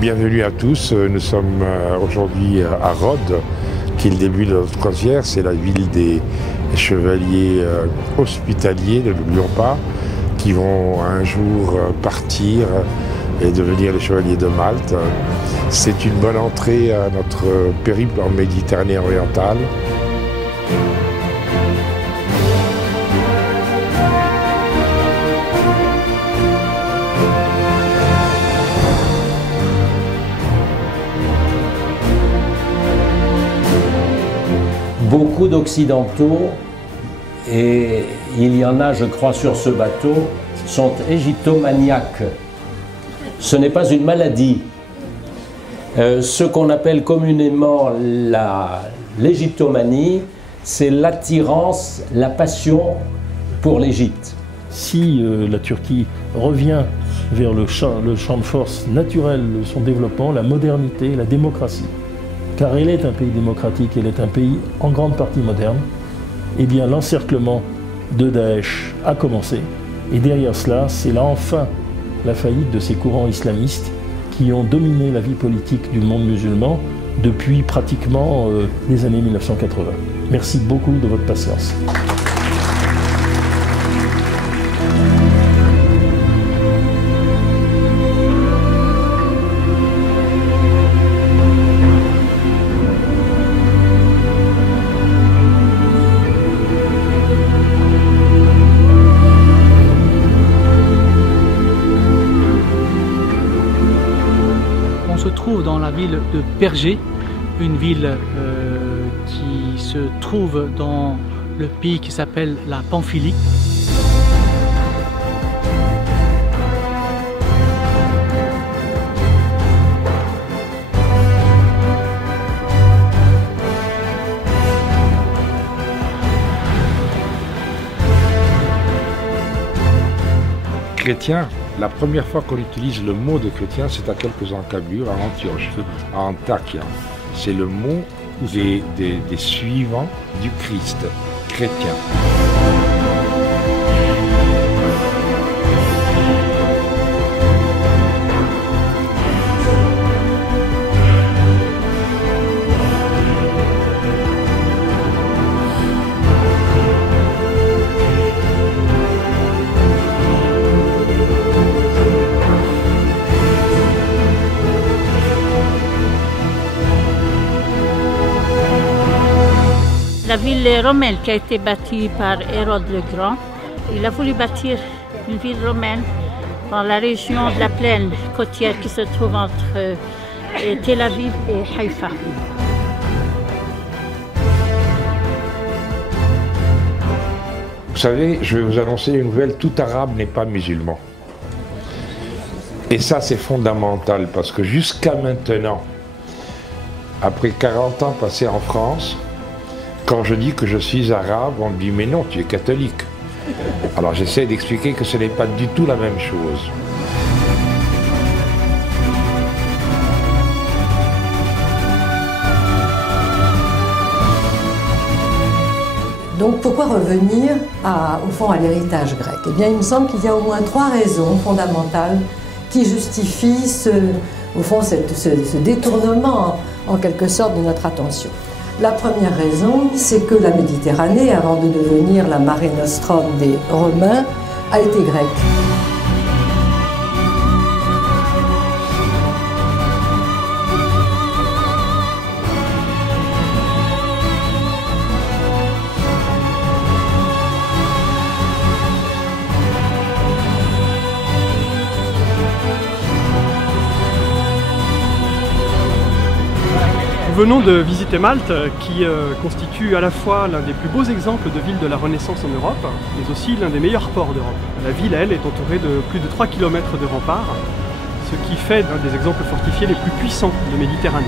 Bienvenue à tous, nous sommes aujourd'hui à Rhodes, qui est le début de notre croisière. C'est la ville des chevaliers hospitaliers, ne l'oublions pas, qui vont un jour partir et devenir les chevaliers de Malte. C'est une bonne entrée à notre périple en Méditerranée orientale. Beaucoup d'Occidentaux, et il y en a, je crois, sur ce bateau, sont égyptomaniaques. Ce n'est pas une maladie. Ce qu'on appelle communément l'égyptomanie, c'est l'attirance, la passion pour l'Égypte. Si la Turquie revient vers le champ de force naturel de son développement, la modernité, la démocratie, car elle est un pays démocratique, elle est un pays en grande partie moderne, eh bien l'encerclement de Daesh a commencé. Et derrière cela, c'est là enfin la faillite de ces courants islamistes qui ont dominé la vie politique du monde musulman depuis pratiquement les années 1980. Merci beaucoup de votre patience. On se trouve dans la ville de Pergé, une ville qui se trouve dans le pays qui s'appelle la Pamphylie. Chrétien, la première fois qu'on utilise le mot de chrétien, c'est à quelques encablures à Antioche, à Antakya. C'est le mot des suivants du Christ, chrétien. La ville romaine qui a été bâtie par Hérode le Grand, il a voulu bâtir une ville romaine dans la région de la plaine côtière qui se trouve entre Tel Aviv et Haïfa. Vous savez, je vais vous annoncer une nouvelle, tout arabe n'est pas musulman. Et ça c'est fondamental parce que jusqu'à maintenant, après 40 ans passés en France, quand je dis que je suis arabe, on me dit « mais non, tu es catholique ». Alors j'essaie d'expliquer que ce n'est pas du tout la même chose. Donc pourquoi revenir au fond à l'héritage grec? Eh bien il me semble qu'il y a au moins 3 raisons fondamentales qui justifient au fond ce détournement en quelque sorte de notre attention. La première raison, c'est que la Méditerranée, avant de devenir la Mare Nostrum des Romains, a été grecque. Nous venons de visiter Malte, qui constitue à la fois l'un des plus beaux exemples de ville de la Renaissance en Europe, mais aussi l'un des meilleurs ports d'Europe. La ville, elle, est entourée de plus de 3 km de remparts, ce qui fait l'un des exemples fortifiés les plus puissants de Méditerranée.